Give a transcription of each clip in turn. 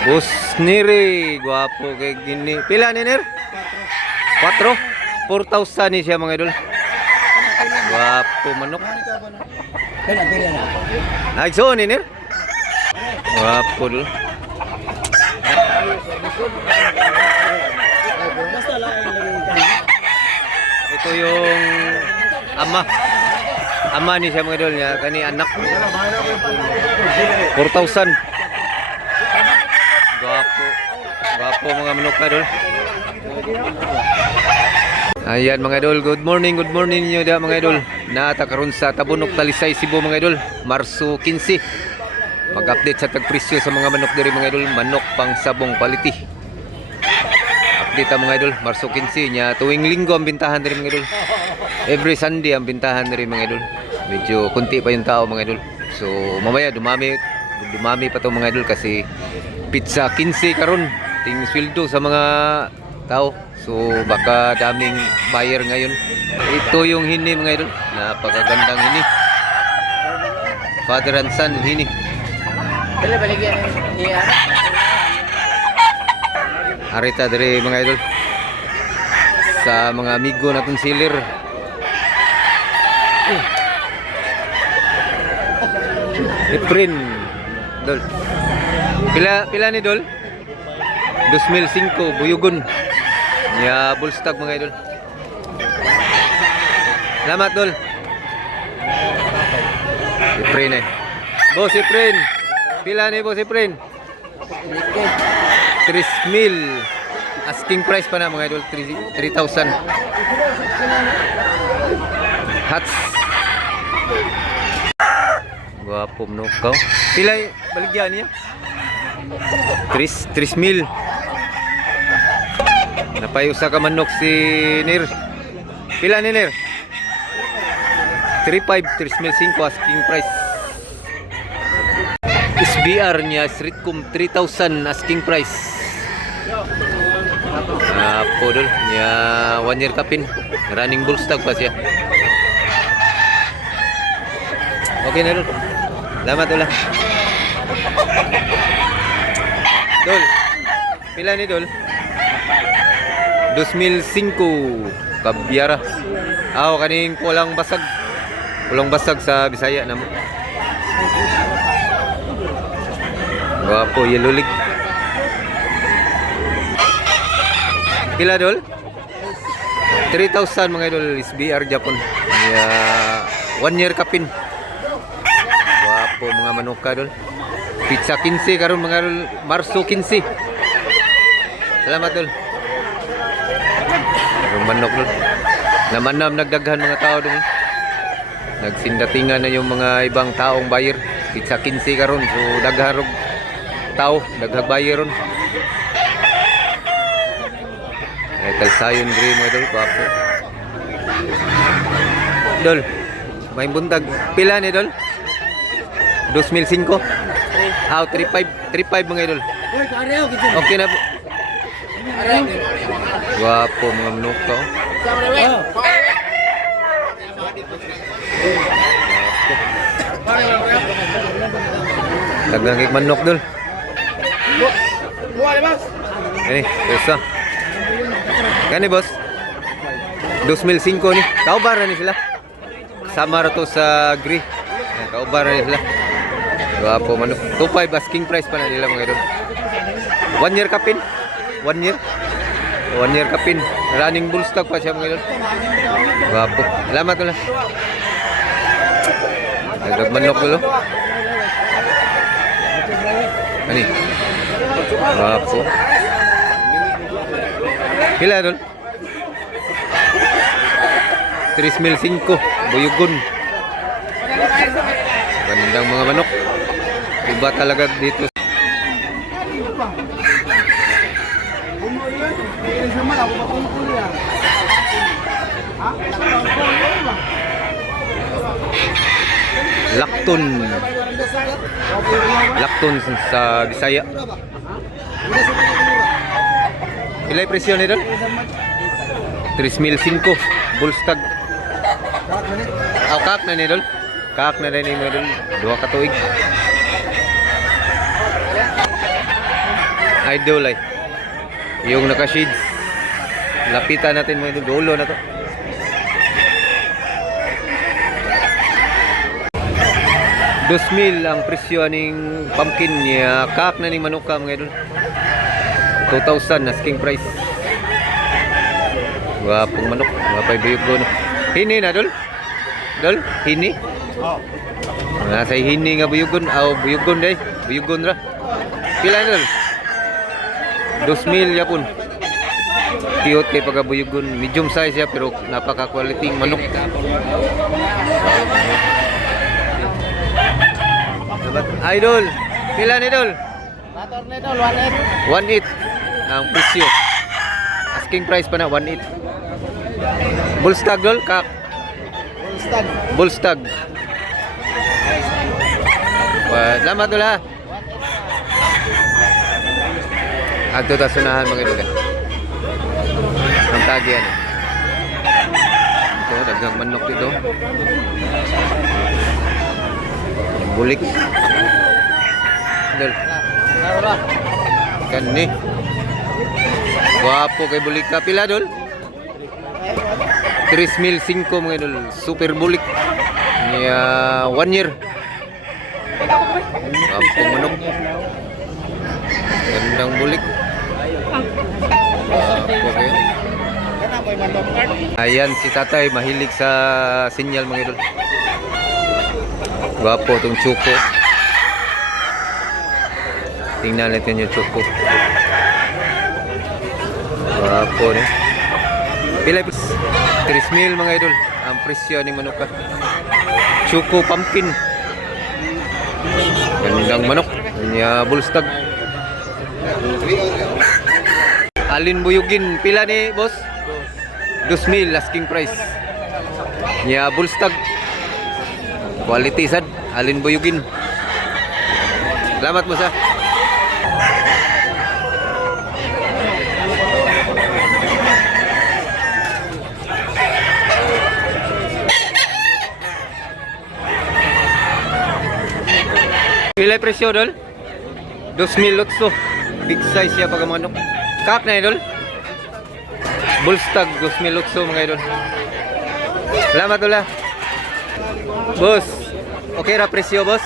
Bus niri, guwapo kay gini. Pila ni nir? 4. 4,000 ni siya mga idol. Guwapo manok. Ay, so ni nir? Guwapo dul. Ito yung ama ni siya mga idol niya, kani anak. 4,000. Gwapo mga manok idol. Ayan mga idol, good morning niyo dia mga idol. Naata karon sa Tabunok, Talisay, Cebu mga idol. Marso 15. Mag-update sa tagpresyo sa mga manok diri mga idol, manok pang sabong quality. Update mga idol, Marso 15 nya tuwing linggo ang bintahan diri mga idol. Every Sunday ang bintahan diri mga idol. Medyo kunti pa yung tao mga idol. So mamaya dumami pa to mga idol kasi pizza 15 karon ting sweldo sa mga tao. So baka daming buyer ngayon. Ito yung hini mga idol. Napakagandang hini. Father and son hini. Dala baligyan niya. Arita diri mga idol. Sa mga amigo natin seller. Efren Dol. Pila ni Dol? 2005 Buyugon. Ya Bullstag mga idol. Salamat Dol. Efren eh. Boss Efren. Pila ni Boss Efren? 3,000. Asking price pa na mga idol, 3,000. Hats. Guwapo mnokaw. Pila baligyan niya? 3,000. Napayusa ka manok si Nir. Pila ni Nir? 3,500 asking price. SBR niya Streetcom 3,000 asking price. Podol niya 1 year kapin. Running bullstag pa siya. Okay na Dol. Salamat ulang. Dol. Pila ni Dol? 2005 Kabyara. Kaning kulang basag. Kulang basag sa Bisaya namo. Guwapo yellow leg. Pila Dol? 3,000 mga idol, SBR Japon. 1 year kapin. Guwapo mga manok Dol. Pizza 15 karon mga idol, Marso 15. Salamat Dol. Yung manok Dol. Namanam nagdaghan mga tao Dol. Nagsindatingan na yung mga ibang taong buyer. Pizza 15 karon, so daghan og tao, daghang buyer ron. Talsayon green mo Dol, guwapo. Dol, may buntag. Pila ni Dol? 2005? 3,500 mga idol. Okay na po. Guwapo mga manok to. Dagang manok Dol. Ini, isa. Gani boss? 2005 ni. Kaubar na ni sila. Sama ra to sa Gri. Kaubar na ni sila. Guwapo manok. 2,500 asking price pa na nila mga idol. 1 year kapin. 1 year. 1 year kapin. Running bullstock pa siya mga idol. Guwapo. Salamat ulit. Nagdag manok ulo. Ani. Guwapo. Pila Dol? 3,500 Buyugon. Gandang mga manok. Iba talaga dito. Lakton. Lakton sa Bisaya. Ilay presyo ni Dol? 3,500 Bullstag. Kak na ni Dol? Kak na rin ni Dol. 2 ka tuig. idol ay. Yung naka-shades. Lapitan natin mga idol. Dulo na to. $2,000 ang presyo aning pumpkin niya. Kak na ning manok ka mga idol. 2,000 asking price. Wapong manok. Wapay buyugon. Hini na dol? Dol? Hini? Oh. Nasa hini nga buyugon. Aw buyugon day. Buyugon ra. Pila dol? 2,000 yapon. Cute kay pagabuyugon. Medium size ya pero napaka-quality manok. Idol, pila ni Idol? Motor na ito, 1.8. 1.8 ang presyo. Asking price pa na 1.8. Bullstag Dol, kak. Stand. Bullstag. Salamat Dol ha. Adto ta sunahan mga Idol. Ang tagyan. Ito, dagang manok dito. Bulik. Dol. Wala. Kani. Guwapo kay bulik ka. Pila Dol? 3,500 mga Idol. Super bulik. Niya 1 year. Guwapo manok. Gandang bulik. Guwapo kayo. Ayan si tatay mahilig sa sinyal mga Idol. Guwapo itong Choco. Tingnan natin yung Choco. Guwapo rin. Pila po? 3,000 mga Idol. Ang presyo ni manok ka. Choco pumpkin. Gandang manok. Niya bullstag. Alin buyugin. Pila ni boss? 2,000 asking price. Niya bullstag. Quality sad. Alin buyugin. Salamat mo sa. Pila presyo Dol? 2,800. Big size siya pag manok. Kap na Idol. Bullstag 2,800 mga Idol. Salamat Dol ha. Boss, okay ra presyo boss?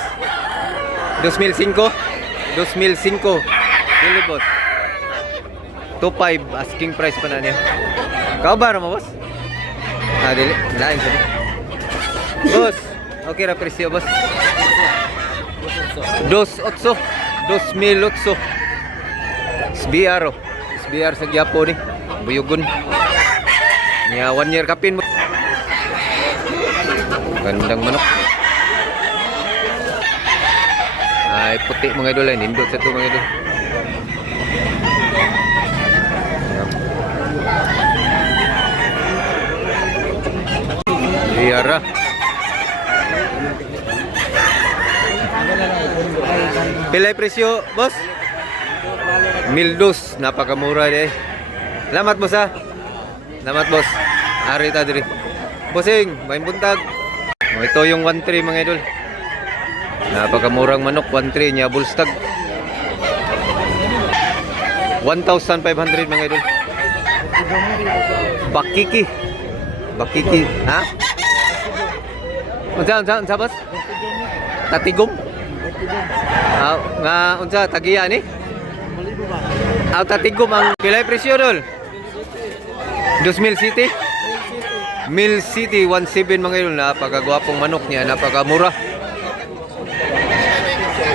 2,500? 2,500. Pili boss. 2,500 asking price pa na niya. Kau ba mo boss? Dili. Lain sa. Boss, okay ra presyo boss? 2,800. 2,800. SBR oh. SBR sa Gyapo ni. Buyugon. Niya 1 year kapin mo. Gandang manok. Ay puti mga Idol ay nindot sa ito mga Idol. Liara. Pilay presyo, boss? 1,200. Napakamura eh. Salamat boss ha. Salamat boss. Ari ta diri. Bossing, may buntag. Ito yung 1.3 mga Idol. Napakamurang manok, 1.3 niya bullstag. 1,500 mga Idol. Bakiki. Bakiki, ha? Unsa boss? Tatigom? Nga unsa tagiya ni? Tatigom ang pilay presyo Dol. 2,000 City. Mill City 17 mga Idol. Napakagwapong manok niya, napakamura.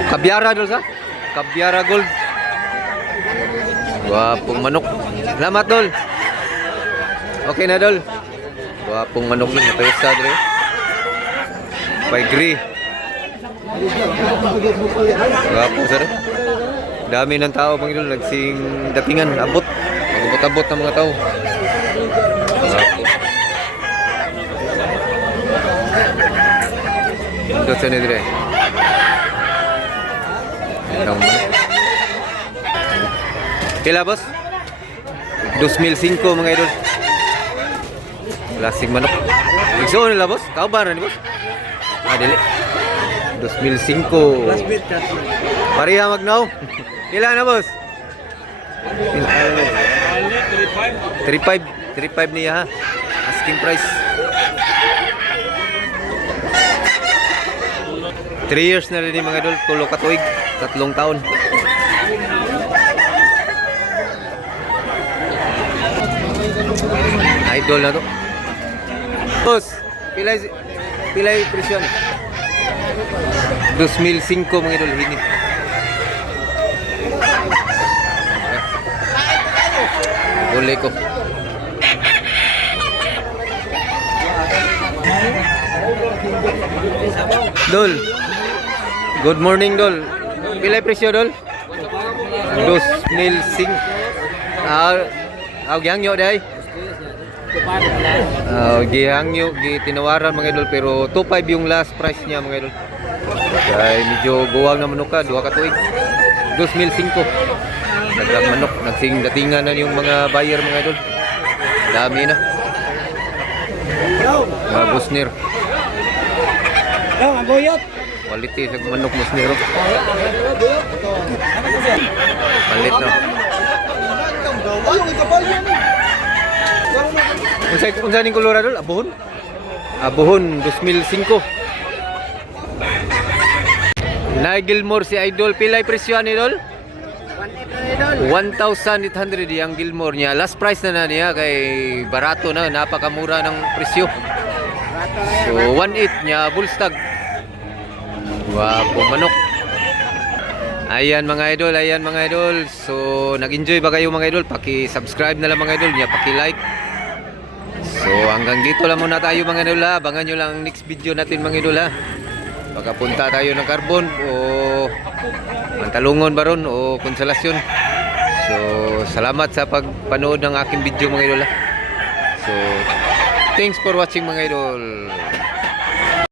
Kabyara Dol sa? Kabyara Gold. Gwapong manok. Salamat Dol. Okay na Dol. Gwapong manok yun. Napayasa Dol. Pay-gree. Gwapo sa Dol. Dami ng tao mga Idol. Nagsing datingan. Abot. Nag-abot-abot ng mga tao. Gwapo. Ito sa nidre. Kila boss? 2,500 mga Idol. Klasik manok. Igso nila boss? Kaubaran ni boss? Dili. 2,500. Pareha magnaw. Kila na boss? 3.5 niya ha. Asking price. 3 years na rin yung mga idol. Tulo katuig. 3 taon. Idol na to. Boss, pilay presyon. 2005 mga idol hini. Boleh ko. Dol. Good morning Dol. Pilay presyo Dol? 2005. Gihangyo day. Gihangyo, tinawaran mga idol pero 2.5 yung last price niya mga idol. Kaya medyo guwang na manok ka, 2 katuig. 2005. Nagdag manok, datingan na yung mga buyer mga idol. Dami na. Mga busnir. Quality sa manok busniro. Palit na. Unsa ning kolor adol? Abuhon? Abuhon 2005. Nay Gilmore si Idol, pilay presyo ni Idol? 1,800 yung Gilmore niya. Last price na niya kay barato na, napakamura ng presyo. So 1.8 niya bullstag. Wapo manok. Ayan mga idol. So nag-enjoy ba kayo mga idol? Paki-subscribe na lang mga idol niya, paki-like. So hanggang dito lang muna tayo mga idol ha. Abangan nyo lang ang next video natin mga idol ha. Pagkapunta tayo ng Carbon o Mantalungon ba ron o Konsolasyon. So salamat sa pagpanood ng aking video mga idol ha. So thanks for watching mga idol.